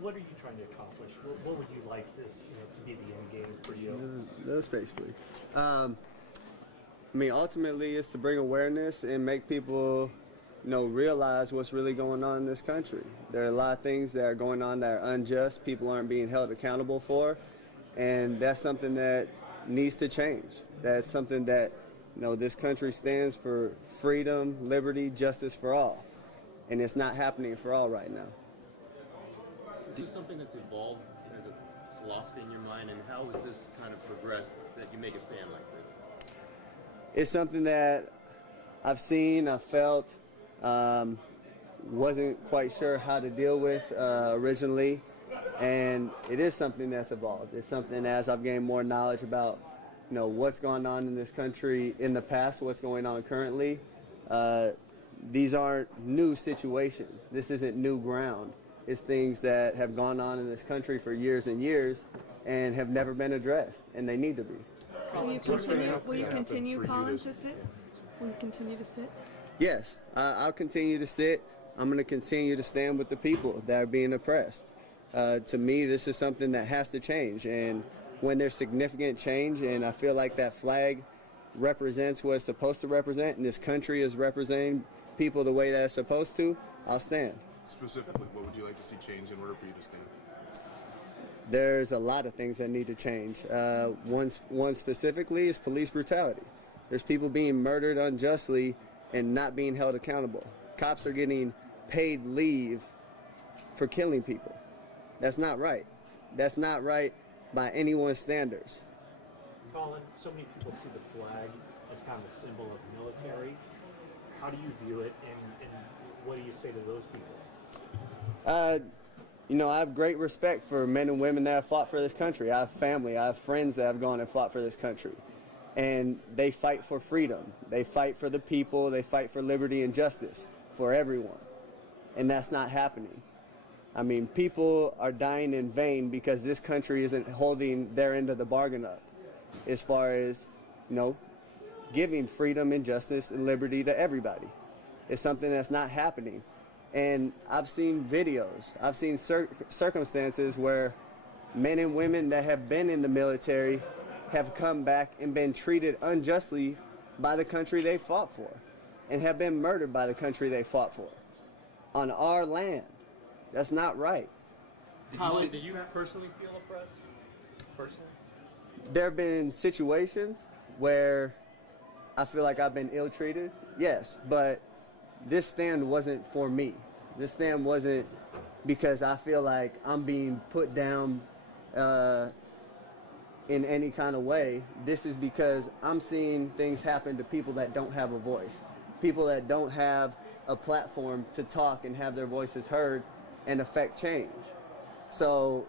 What are you trying to accomplish? What would you like this, to be the end game for you? That's basically. Ultimately, it's to bring awareness and make people, realize what's really going on in this country. There are a lot of things that are going on that are unjust. People aren't being held accountable for, and that's something that needs to change. That's something that, this country stands for: freedom, liberty, justice for all, and it's not happening for all right now. Is this something that's evolved as a philosophy in your mind, and how has this kind of progressed that you make a stand like this? It's something that I've seen, I've felt, wasn't quite sure how to deal with originally, and it is something that's evolved. It's something, as I've gained more knowledge about, what's going on in this country in the past, what's going on currently. These aren't new situations. This isn't new ground. It's things that have gone on in this country for years and years and have never been addressed, and they need to be. Will you continue, Colin, to sit? Will you continue to sit? Yes, I'll continue to sit. I'm going to continue to stand with the people that are being oppressed. To me, this is something that has to change, and when there's significant change, and I feel like that flag represents what it's supposed to represent, and this country is representing people the way that it's supposed to, I'll stand. Specifically, what would you like to see change in order for you to stand? There's a lot of things that need to change. One specifically is police brutality. There's people being murdered unjustly and not being held accountable. Cops are getting paid leave for killing people. That's not right. That's not right by anyone's standards. Colin, so many people see the flag as kind of a symbol of military. How do you view it, and what do you say to those people? I have great respect for men and women that have fought for this country. I have family, I have friends that have gone and fought for this country. And they fight for freedom. They fight for the people. They fight for liberty and justice for everyone. And that's not happening. People are dying in vain because this country isn't holding their end of the bargain up as far as, giving freedom and justice and liberty to everybody. It's something that's not happening. And I've seen videos, I've seen circumstances where men and women that have been in the military have come back and been treated unjustly by the country they fought for and have been murdered by the country they fought for on our land. That's not right. Do you personally feel oppressed? Personally? There have been situations where I feel like I've been ill-treated, yes, but this stand wasn't for me. This stand wasn't because I feel like I'm being put down in any kind of way. This is because I'm seeing things happen to people that don't have a voice, people that don't have a platform to talk and have their voices heard and affect change. So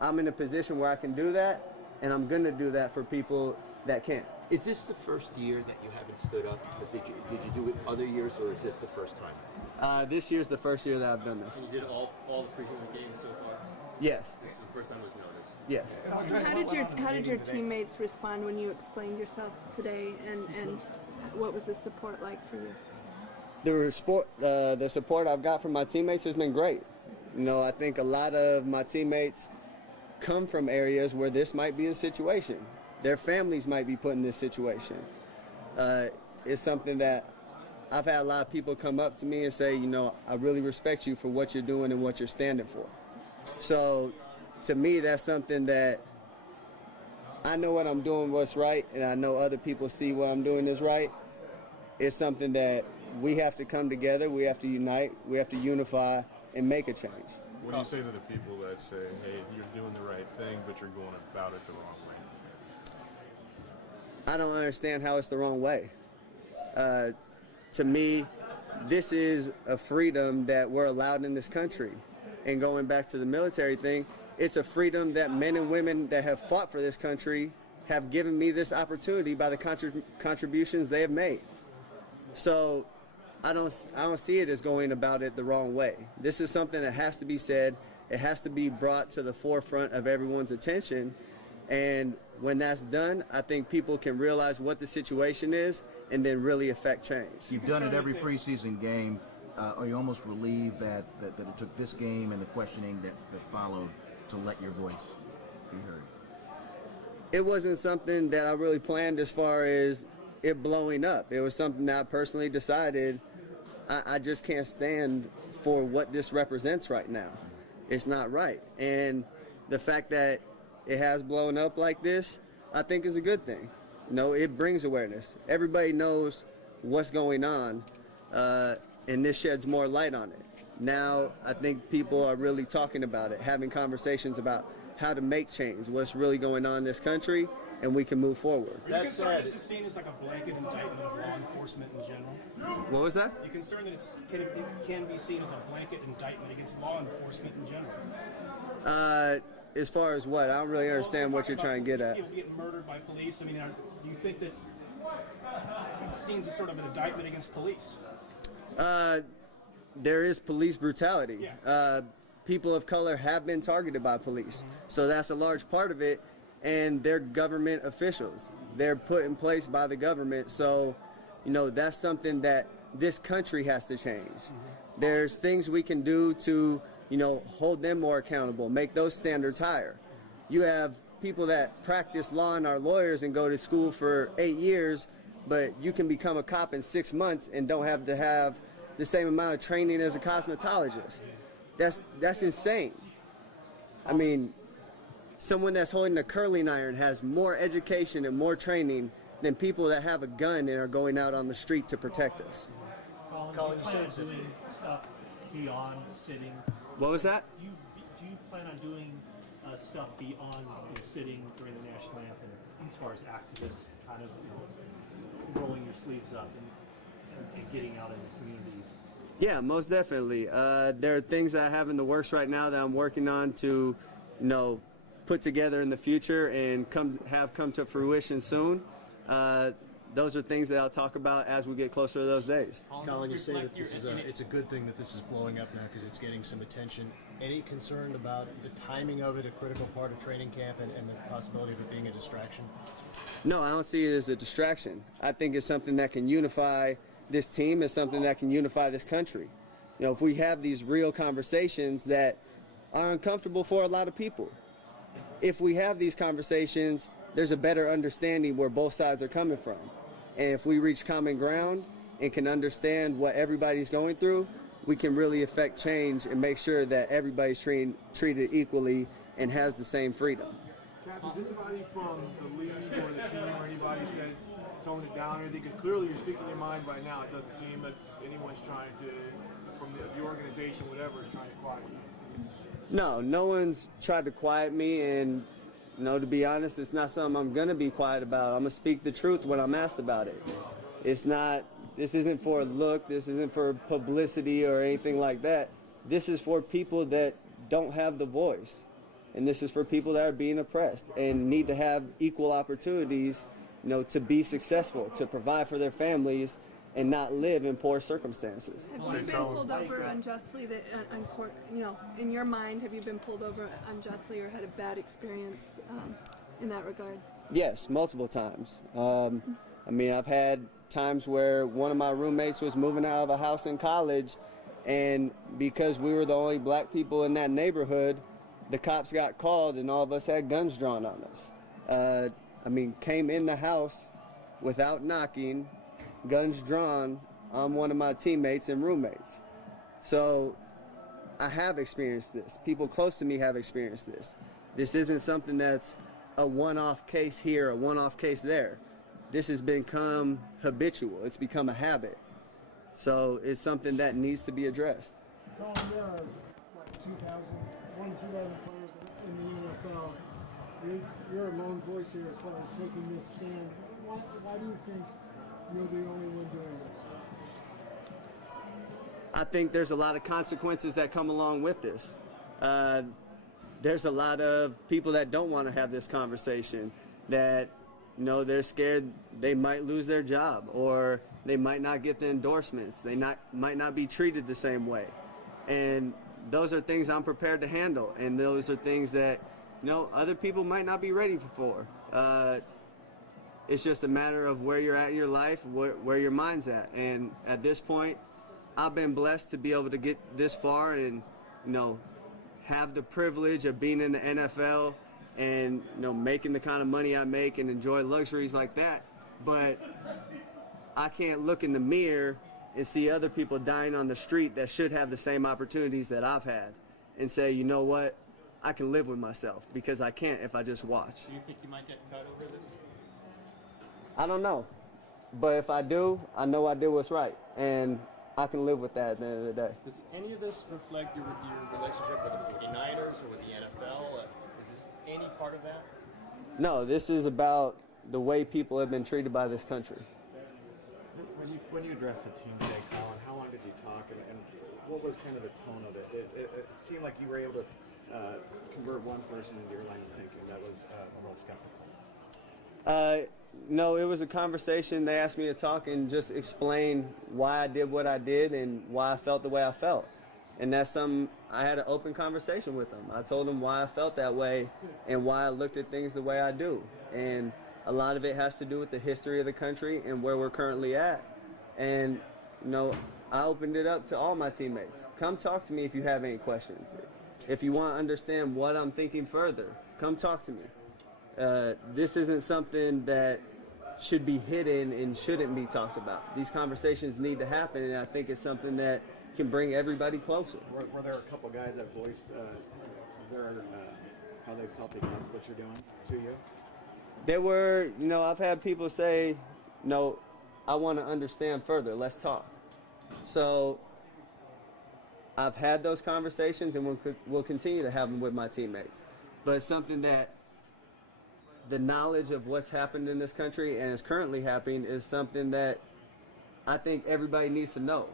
I'm in a position where I can do that, and I'm going to do that for people that can't. Is this the first year that you haven't stood up? Did you do it other years, or is this the first time? This year's the first year that I've done this. You did all the preseason games so far? Yes. This is the first time it was noticed? Yes. How did your teammates respond when you explained yourself today, and what was the support like for you? The support I've got from my teammates has been great. I think a lot of my teammates come from areas where this might be a situation. Their families might be put in this situation. It's something that I've had a lot of people come up to me and say, I really respect you for what you're doing and what you're standing for. So to me, that's something that I know what I'm doing what's right, and I know other people see what I'm doing is right. It's something that we have to come together, we have to unite, we have to unify and make a change. What do you say to the people that say, hey, you're doing the right thing, but you're going about it the wrong way? I don't understand how it's the wrong way. To me, this is a freedom that we're allowed in this country. And going back to the military thing, it's a freedom that men and women that have fought for this country have given me this opportunity by the contributions they have made. So I don't see it as going about it the wrong way. This is something that has to be said. It has to be brought to the forefront of everyone's attention. And when that's done, I think people can realize what the situation is and then really affect change. You've done it every preseason game. are you almost relieved that it took this game and the questioning that followed to let your voice be heard? It wasn't something that I really planned as far as it blowing up. It was something that I personally decided I just can't stand for what this represents right now. It's not right. And the fact that it has blown up like this, I think is a good thing. You know, it brings awareness. Everybody knows what's going on, and this sheds more light on it. Now, I think people are really talking about it, having conversations about how to make change, what's really going on in this country, and we can move forward. Are you concerned this is seen as like a blanket indictment of law enforcement in general? What was that? Are you concerned that it can be seen as a blanket indictment against law enforcement in general? As far as what? I don't really understand what you're trying to get at. People getting murdered by police. I mean, do you think that it's seen as sort of an indictment against police? There is police brutality. Yeah. People of color have been targeted by police. So that's a large part of it. And they're government officials. They're put in place by the government. So, you know, that's something that this country has to change. There's things we can do to, you know, hold them more accountable, make those standards higher. You have people that practice law and are lawyers and go to school for 8 years, but you can become a cop in 6 months and don't have to have the same amount of training as a cosmetologist. That's insane. I mean, someone that's holding a curling iron has more education and more training than people that have a gun and are going out on the street to protect us. Colin, you plan on doing stuff beyond sitting? What was that? Do you plan on doing stuff beyond sitting during the national anthem, as far as activists, kind of, you know, rolling your sleeves up and getting out in the community? Yeah, most definitely. There are things that I have in the works right now that I'm working on to, you know, put together in the future and come to fruition soon. Those are things that I'll talk about as we get closer to those days. Colin, you say that it's a good thing that this is blowing up now because it's getting some attention. Any concern about the timing of it, a critical part of training camp, and the possibility of it being a distraction? No, I don't see it as a distraction. I think it's something that can unify this team. It's something that can unify this country. You know, if we have these real conversations that are uncomfortable for a lot of people, if we have these conversations, there's a better understanding where both sides are coming from. And if we reach common ground and can understand what everybody's going through, we can really affect change and make sure that everybody's treated equally and has the same freedom. Cap, has anybody from the league or the team or anybody said tone it down or anything? Because clearly you're speaking your mind right now. It doesn't seem that anyone's trying to, from the organization, whatever, is trying to quiet you. No one's tried to quiet me, and you know, to be honest, it's not something I'm gonna be quiet about. I'm gonna speak the truth when I'm asked about it. This isn't for a look, this isn't for publicity or anything like that. This is for people that don't have the voice. And this is for people that are being oppressed and need to have equal opportunities, you know, to be successful, to provide for their families and not live in poor circumstances. Have you been pulled over unjustly on court? You know, in your mind, have you been pulled over unjustly or had a bad experience in that regard? Yes, multiple times. I mean, I've had times where one of my roommates was moving out of a house in college, and because we were the only black people in that neighborhood, the cops got called and all of us had guns drawn on us. I mean, came in the house without knocking, guns drawn on one of my teammates and roommates. So I have experienced this. People close to me have experienced this. This isn't something that's a one-off case here, a one-off case there. This has become habitual. It's become a habit. So it's something that needs to be addressed. Colin, there are like 2,000 players in the NFL. You're a lone voice here as far as taking this stand. Why do you think you're the only one doing this? I think there's a lot of consequences that come along with this. There's a lot of people that don't want to have this conversation, that, you know, they're scared they might lose their job or they might not get the endorsements. They might not be treated the same way. And those are things I'm prepared to handle. And those are things that, you know, other people might not be ready for. It's just a matter of where you're at in your life, where your mind's at. And at this point, I've been blessed to be able to get this far and, have the privilege of being in the NFL and, making the kind of money I make and enjoy luxuries like that. But I can't look in the mirror and see other people dying on the street that should have the same opportunities that I've had and say, you know what, I can live with myself, because I can't if I just watch. Do you think you might get cut over this? I don't know. But if I do, I know I did what's right. And I can live with that at the end of the day. Does any of this reflect your relationship with the 49ers or with the NFL? Is this any part of that? No, this is about the way people have been treated by this country. When you addressed the team today, Colin, how long did you talk, and what was kind of the tone of it? It seemed like you were able to convert one person into your line of thinking that was a little skeptical. No, it was a conversation. They asked me to talk and just explain why I did what I did and why I felt the way I felt. And that's something, I had an open conversation with them. I told them why I felt that way and why I looked at things the way I do. And a lot of it has to do with the history of the country and where we're currently at. And, I opened it up to all my teammates. Come talk to me if you have any questions. If you want to understand what I'm thinking further, come talk to me. This isn't something that should be hidden and shouldn't be talked about. These conversations need to happen, and I think it's something that can bring everybody closer. Were there a couple guys that voiced how they felt against what you're doing to you? There were, I've had people say, no, I want to understand further. Let's talk. So I've had those conversations, and we'll continue to have them with my teammates. But it's something that the knowledge of what's happened in this country and is currently happening is something that I think everybody needs to know.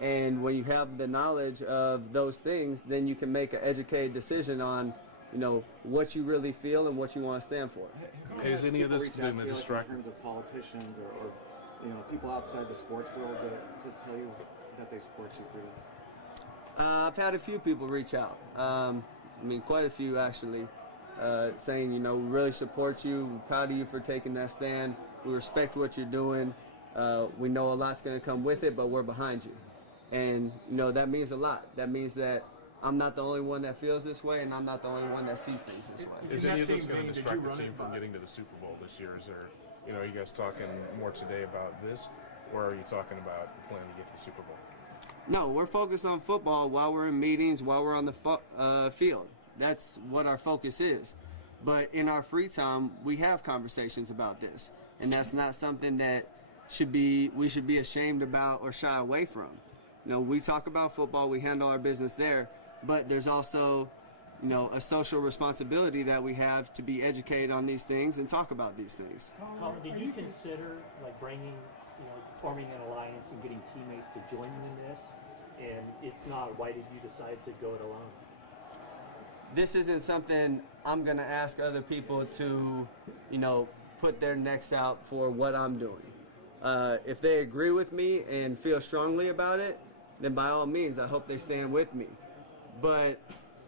And when you have the knowledge of those things, then you can make an educated decision on, what you really feel and what you want to stand for. Is any of this been a in distraction? terms of politicians or people outside the sports world to tell you that they support you through this? I've had a few people reach out. Quite a few actually, saying, we really support you. We're proud of you for taking that stand. We respect what you're doing. We know a lot's going to come with it, but we're behind you. And, that means a lot. That means that I'm not the only one that feels this way, and I'm not the only one that sees things this way. Is any of this going to distract the team from getting to the Super Bowl this year? Is there, are you guys talking more today about this, or are you talking about the plan to get to the Super Bowl? No, we're focused on football while we're in meetings, while we're on the field. That's what our focus is. But in our free time, we have conversations about this, and that's not something that we should be ashamed about or shy away from. We talk about football, we handle our business there, but there's also, a social responsibility that we have to be educated on these things and talk about these things. Colin, did you consider bringing, forming an alliance and getting teammates to join you in this? And if not, why did you decide to go it alone? This isn't something I'm going to ask other people to, put their necks out for what I'm doing. If they agree with me and feel strongly about it, then by all means, I hope they stand with me. But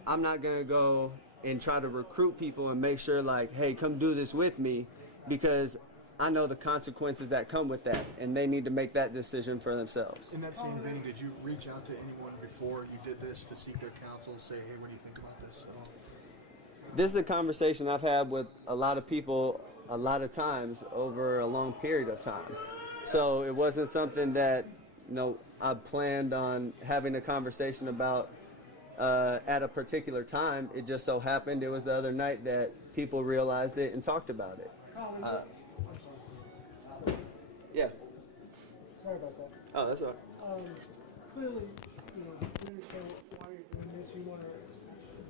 I'm not going to go and try to recruit people and make sure hey, come do this with me, because I know the consequences that come with that, and they need to make that decision for themselves. In that same vein, did you reach out to anyone before you did this to seek their counsel, say, hey, what do you think about this at all? This is a conversation I've had with a lot of people a lot of times over a long period of time. So it wasn't something that, I planned on having a conversation about at a particular time. It just so happened it was the other night that people realized it and talked about it. Yeah. Sorry about that. Oh, that's all right. Clearly, you understand why you're doing this. You want to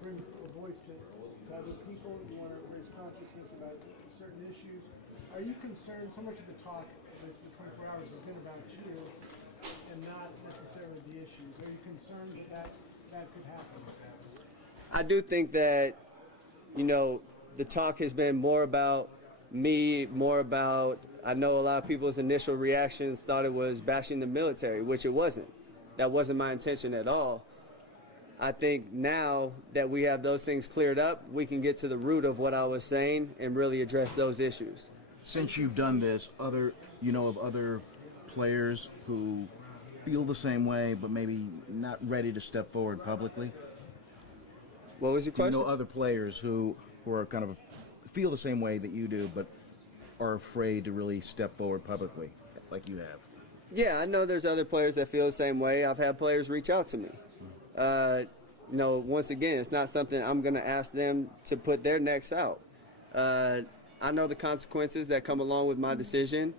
bring a voice to other people. You want to raise consciousness about certain issues. Are you concerned? So much of the talk with the 24 hours has been about you and not necessarily the issues. Are you concerned that could happen? I do think that, the talk has been more about me, I know a lot of people's initial reactions thought it was bashing the military, which it wasn't. That wasn't my intention at all. I think now that we have those things cleared up, we can get to the root of what I was saying and really address those issues. Since you've done this, other players who feel the same way, but maybe not ready to step forward publicly? What was your Do you question? know other players who are kind of feel the same way that you do, but are afraid to really step forward publicly, like you have? Yeah, I know there's other players that feel the same way. I've had players reach out to me. You know, once again, it's not something I'm going to ask them to put their necks out. I know the consequences that come along with my decision,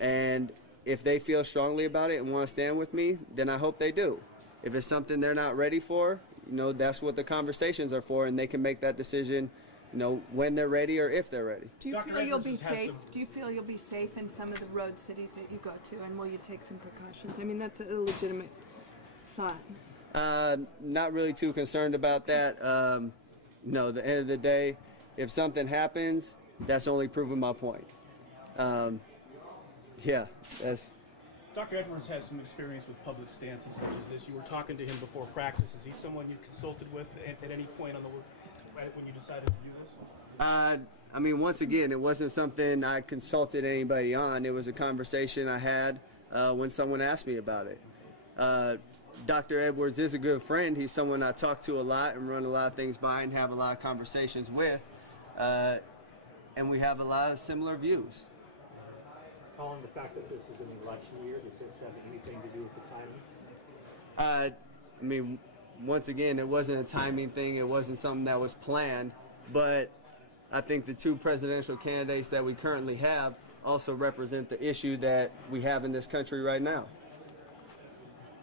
and if they feel strongly about it and want to stand with me, then I hope they do. If it's something they're not ready for, you know, that's what the conversations are for, and they can make that decision, you know, when they're ready or if they're ready. Do you Dr. feel you'll Edwards be has safe? some- Do you feel you'll be safe in some of the road cities that you go to, and will you take some precautions? I mean, that's a legitimate thought. Not really too concerned about that. No, at the end of the day, if something happens, that's only proving my point. Yeah, that's. Dr. Edwards has some experience with public stances such as this. You were talking to him before practice. Is he someone you consulted with at any point on the right when you decided to do this? I mean, once again, it wasn't something I consulted anybody on. It was a conversation I had when someone asked me about it. Dr. Edwards is a good friend. He's someone I talk to a lot and run a lot of things by and have a lot of conversations with. And we have a lot of similar views. Colin, the fact that this is an election year, does this have anything to do with the timing? I mean, once again, it wasn't a timing thing. It wasn't something that was planned. But I think the two presidential candidates that we currently have also represent the issue that we have in this country right now.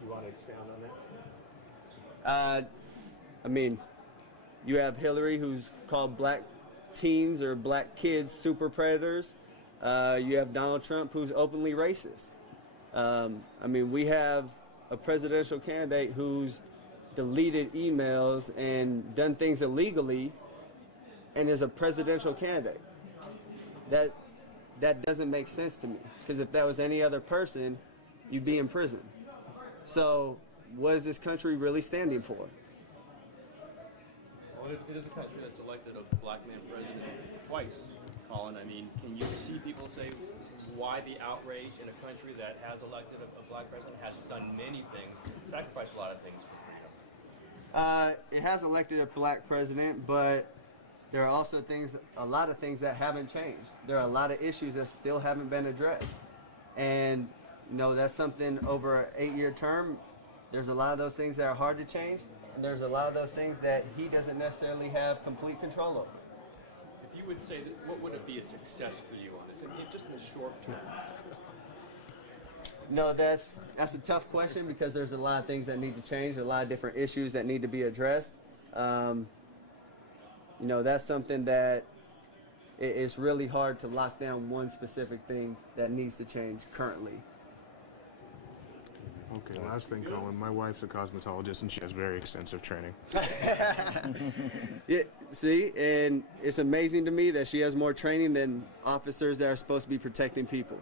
You want to expound on that? I mean, you have Hillary, who's called black teens or black kids super predators. You have Donald Trump, who's openly racist. I mean, we have a presidential candidate who's deleted emails and done things illegally and is a presidential candidate. That doesn't make sense to me, because if that was any other person, you'd be in prison. So what is this country really standing for? Well, it is a country that's elected a black man president twice, Colin. I mean, can you see people say why the outrage in a country that has elected a black president, has done many things, sacrificed a lot of things for freedom? It has elected a black president, but there are also a lot of things that haven't changed. There are a lot of issues that still haven't been addressed. And that's something over an 8-year term. There's a lot of those things that are hard to change. And there's a lot of those things that he doesn't necessarily have complete control over. If you would say that, what would it be a success for you on this? I mean, just in the short term. No, that's a tough question, because there's a lot of things that need to change, a lot of different issues that need to be addressed. That's something that it's really hard to lock down one specific thing that needs to change currently. Okay, last thing, Colin. My wife's a cosmetologist, and she has very extensive training. Yeah, see, and it's amazing to me that she has more training than officers that are supposed to be protecting people.